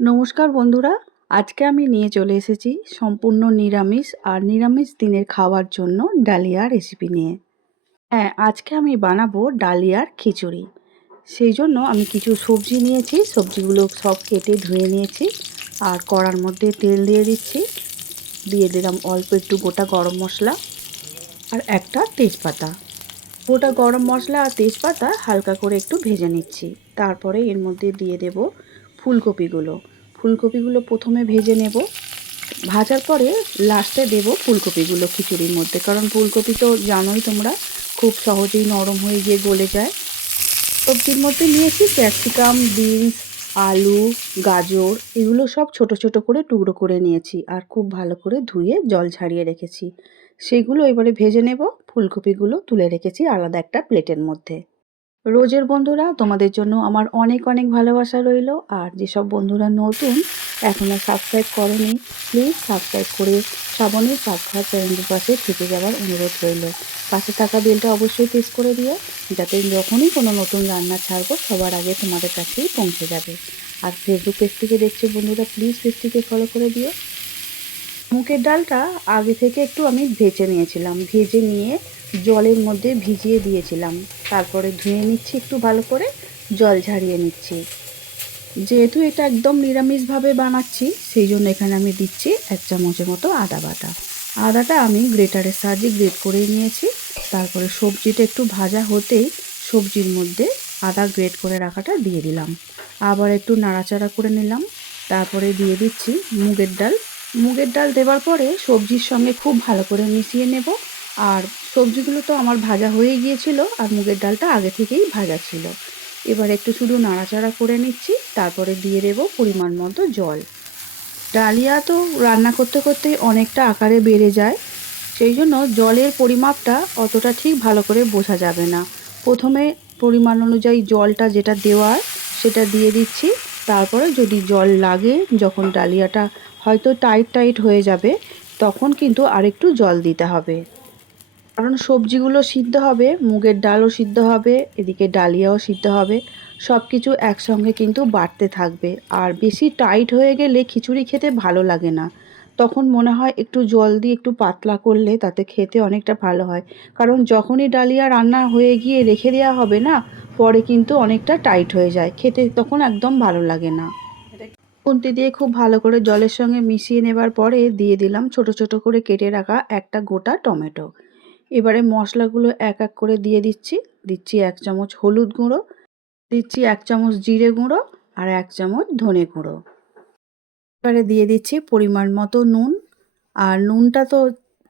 নমস্কার বন্ধুরা, আজকে আমি নিয়ে চলে এসেছি সম্পূর্ণ নিরামিষ আর নিরামিষ দিনের খাওয়ার জন্য ডালিয়া রেসিপি নিয়ে। হ্যাঁ, আজকে আমি বানাবো ডালিয়ার খিচুড়ি। সেই জন্য আমি কিছু সবজি নিয়েছি, সবজিগুলো সব কেটে ধুয়ে নিয়েছি। আর কড়ার মধ্যে তেল দিয়ে দিচ্ছি, দিয়ে দিলাম অল্প একটু গোটা গরম মশলা আর একটা তেজপাতা। গোটা গরম মশলা আর তেজপাতা হালকা করে একটু ভেজে নিচ্ছি। তারপরে এর মধ্যে দিয়ে দেব ফুলকপিগুলো। ফুলকপিগুলো প্রথমে ভেজে নেব, ভাজার পরে লাস্টে দেব ফুলকপিগুলো খিচুড়ির মধ্যে, কারণ ফুলকপি তো জানোই তোমরা খুব সহজেই নরম হয়ে গিয়ে গলে যায়। সবজির মধ্যে নিয়েছি ক্যাপসিকাম, বিনস, আলু, গাজর, এগুলো সব ছোট ছোট করে টুকরো করে নিয়েছি আর খুব ভালো করে ধুয়ে জল ঝারিয়ে রেখেছি। সেগুলো এবারে ভেজে নেব। ফুলকপিগুলো তুলে রেখেছি আলাদা একটা প্লেটের মধ্যে। রোজের বন্ধুরা, তোমাদের জন্য আমার অনেক অনেক ভালোবাসা রইল। আর যেসব বন্ধুরা নতুন, এখনও সাবস্ক্রাইব করোনি, প্লিজ সাবস্ক্রাইব করে শ্রাবণীর পাকঘর চ্যানেলের পাশে থেকে যাওয়ার অনুরোধ রইল। পাশে থাকা বেলটা অবশ্যই প্রেস করে দিও, যাতে যখনই কোনো নতুন রান্না ছাড়বো সবার আগে তোমাদের কাছেই পৌঁছে যাবে। আর ফেসবুক পেজ থেকে দেখছো বন্ধুরা, প্লিজ পেজটিকে ফলো করে দিও। মুগের ডালটা আগে থেকে একটু আমি ভেজে নিয়েছিলাম, ভেজে নিয়ে জলের মধ্যে ভিজিয়ে দিয়েছিলাম। তারপরে ধুয়ে নিচ্ছি একটু ভালো করে, জল ঝারিয়ে নিচ্ছি। যেহেতু এটা একদম নিরামিষভাবে বানাচ্ছি, সেই জন্য এখানে আমি দিচ্ছি 1 চামচের মতো আদা বাটা। আদাটা আমি গ্রেটারের সাহায্যে গ্রেট করে নিয়েছি। তারপরে সবজিটা একটু ভাজা হতেই সবজির মধ্যে আদা গ্রেট করে রাখাটা দিয়ে দিলাম। আবার একটু নাড়াচাড়া করে নিলাম। তারপরে দিয়ে দিচ্ছি মুগের ডাল। মুগের ডাল দেওয়ার পরে সবজির সঙ্গে খুব ভালো করে মিশিয়ে নেব। আর সবজিগুলো তো আমার ভাজা হয়ে গিয়েছিল আর মুগের ডালটা আগে থেকেই ভাজা ছিল। এবার একটু শুধু নাড়াচাড়া করে নিচ্ছি। তারপরে দিয়ে দেব পরিমাণ মতো জল। ডালিয়া তো রান্না করতে করতেই অনেকটা আকারে বেড়ে যায়, সেই জন্য জলের পরিমাপটা অতটা ঠিক ভালো করে বোঝা যাবে না। প্রথমে পরিমাণ অনুযায়ী জলটা যেটা দেওয়ার সেটা দিয়ে দিচ্ছি। তারপরে যদি জল লাগে, যখন ডালিয়াটা হয়তো টাইট টাইট হয়ে যাবে, তখন কিন্তু আরেকটু জল দিতে হবে। কারণ সবজিগুলো সিদ্ধ হবে, মুগের ডালও সিদ্ধ হবে, এদিকে ডালিয়াও সিদ্ধ হবে, সব কিছু একসঙ্গে কিন্তু বাড়তে থাকবে। আর বেশি টাইট হয়ে গেলে খিচুড়ি খেতে ভালো লাগে না। তখন মনে হয় একটু জল দিয়ে একটু পাতলা করলে তাতে খেতে অনেকটা ভালো হয়। কারণ যখনই ডালিয়া রান্না হয়ে গিয়ে রেখে দেওয়া হবে না, পরে কিন্তু অনেকটা টাইট হয়ে যায়, খেতে তখন একদম ভালো লাগে না। খুন্তি দিয়ে খুব ভালো করে জলের সঙ্গে মিশিয়ে নেবার পরে দিয়ে দিলাম ছোট ছোট করে কেটে রাখা একটা গোটা টমেটো। এবারে মশলাগুলো এক এক করে দিয়ে দিচ্ছি। দিচ্ছি 1 চামচ হলুদ গুঁড়ো, দিচ্ছি 1 চামচ জিরে গুঁড়ো আর 1 চামচ ধনে গুঁড়ো। এবারে দিয়ে দিচ্ছি পরিমাণ মতো নুন। আর নুনটা তো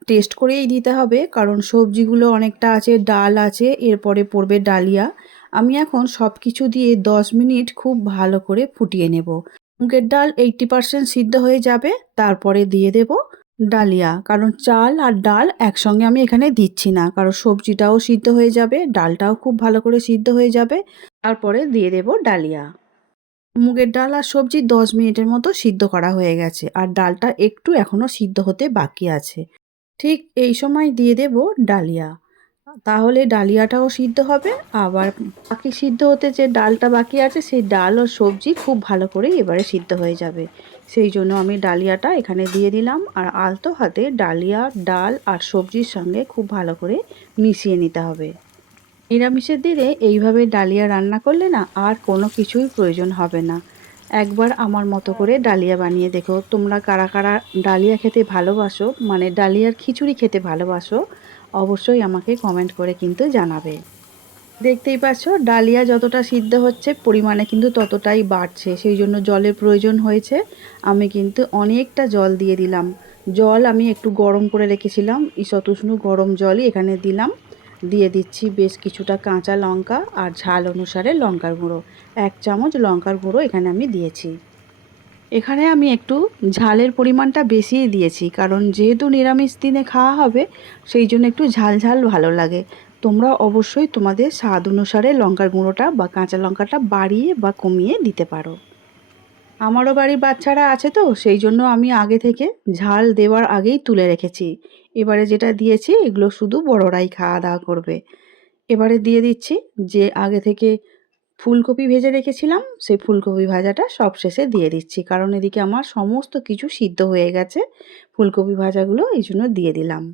টেস্ট করেই দিতে হবে, কারণ সবজিগুলো অনেকটা আছে, ডাল আছে, এরপরে পড়বে ডালিয়া। আমি এখন সব কিছু দিয়ে 10 মিনিট খুব ভালো করে ফুটিয়ে নেব। মুগের ডাল 80% সিদ্ধ হয়ে যাবে, তারপরে দিয়ে দেব ডালিয়া। কারণ চাল আর ডাল একসঙ্গে আমি এখানে দিচ্ছি না, কারণ সবজিটাও সিদ্ধ হয়ে যাবে, ডালটাও খুব ভালো করে সিদ্ধ হয়ে যাবে। তারপরে দিয়ে দেব ডালিয়া। মুগের ডাল আর সবজি 10 মিনিটের মতো সিদ্ধ করা হয়ে গেছে, আর ডালটা একটু এখনও সিদ্ধ হতে বাকি আছে। ঠিক এই সময় দিয়ে দেব ডালিয়া। তাহলে ডালিয়াটাও সিদ্ধ হবে, আবার বাকি সিদ্ধ হতে যে ডালটা বাকি আছে সেই ডাল ও সবজি খুব ভালো করে এবারে সিদ্ধ হয়ে যাবে। সেই জন্য আমি ডালিয়াটা এখানে দিয়ে দিলাম, আর আলতো হাতে ডালিয়া, ডাল আর সবজির সঙ্গে খুব ভালো করে মিশিয়ে নিতে হবে। নিরামিষের দিনে এইভাবে ডালিয়া রান্না করলে না আর কোনো কিছুই প্রয়োজন হবে না। একবার আমার মতো করে ডালিয়া বানিয়ে দেখো। তোমরা কারা কারা ডালিয়া খেতে ভালোবাসো, মানে ডালিয়ার খিচুড়ি খেতে ভালোবাসো, অবশ্যই আমাকে কমেন্ট করে কিন্তু জানাবে। দেখতেই পাচ্ছ ডালিয়া যতটা সিদ্ধ হচ্ছে পরিমাণে কিন্তু ততটাই বাড়ছে, সেই জন্য জলের প্রয়োজন হয়েছে। আমি কিন্তু অনেকটা জল দিয়ে দিলাম। জল আমি একটু গরম করে রেখেছিলাম, ঈষৎ উষ্ণ গরম জলই এখানে দিলাম। দিয়ে দিচ্ছি বেশ কিছুটা কাঁচা লঙ্কা আর ঝাল অনুসারে লঙ্কার গুঁড়ো। 1 চামচ লঙ্কার গুঁড়ো এখানে আমি দিয়েছি। এখানে আমি একটু ঝালের পরিমাণটা বেশিই দিয়েছি, কারণ যেহেতু নিরামিষ দিনে খাওয়া হবে, সেই জন্য একটু ঝাল ঝাল ভালো লাগে। তোমরা অবশ্যই তোমাদের স্বাদ অনুসারে লঙ্কার গুঁড়োটা বা কাঁচা লঙ্কাটা বাড়িয়ে বা কমিয়ে দিতে পারো। আমারও বাড়ির বাচ্চারা আছে তো, সেই জন্য আমি আগে থেকে ঝাল দেওয়ার আগেই তুলে রেখেছি। এবারে যেটা দিয়েছি এগুলো শুধু বড়রাই খাওয়া দাওয়া করবে। এবারে দিয়ে দিচ্ছি যে আগে থেকে ফুলকপি ভেজে রেখেছিলাম, সেই ফুলকপি ভাজাটা সবশেষে দিয়ে দিচ্ছি, কারণ এদিকে আমার সমস্ত কিছু সিদ্ধ হয়ে গেছে। ফুলকপি ভাজাগুলো এই জন্য দিয়ে দিলাম।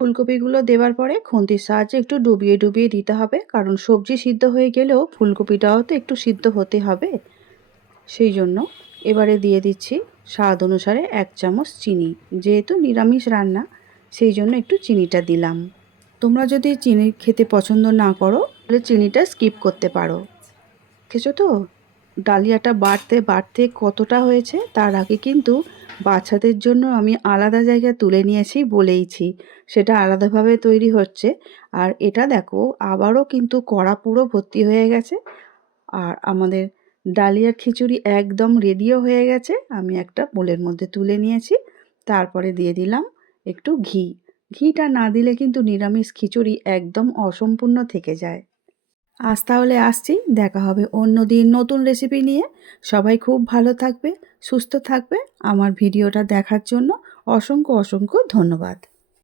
ফুলকপিগুলো দেওয়ার পরে খুন্তির সাহায্যে একটু ডুবিয়ে ডুবিয়ে দিতে হবে, কারণ সবজি সিদ্ধ হয়ে গেলেও ফুলকপিটাও তো একটু সিদ্ধ হতে হবে। সেই জন্য এবারে দিয়ে দিচ্ছি স্বাদ অনুসারে 1 চামচ চিনি। যেহেতু নিরামিষ রান্না, সেই জন্য একটু চিনিটা দিলাম। তোমরা যদি চিনি খেতে পছন্দ না করো তাহলে চিনিটা স্কিপ করতে পারো। দেখেছো তো ডালিয়াটা বাড়তে বাড়তে কতটা হয়েছে। তার আগে কিন্তু বাচ্চাদের জন্য আমি আলাদা জায়গায় তুলে নিয়েছি বলেইছি, সেটা আলাদাভাবে তৈরি হচ্ছে। আর এটা দেখো আবারও কিন্তু কড়া পুরো ভর্তি হয়ে গেছে। আর আমাদের ডালিয়ার খিচুড়ি একদম রেডিও হয়ে গেছে। আমি একটা বোলের মধ্যে তুলে নিয়েছি, তারপরে দিয়ে দিলাম একটু ঘি। ঘিটা না দিলে কিন্তু নিরামিষ খিচুড়ি একদম অসম্পূর্ণ থেকে যায়। আজ তাহলে আসছি, দেখা হবে অন্য দিন নতুন রেসিপি নিয়ে। সবাই খুব ভালো থাকবে, সুস্থ থাকবে। আমার ভিডিওটা দেখার জন্য অসংখ্য অসংখ্য ধন্যবাদ।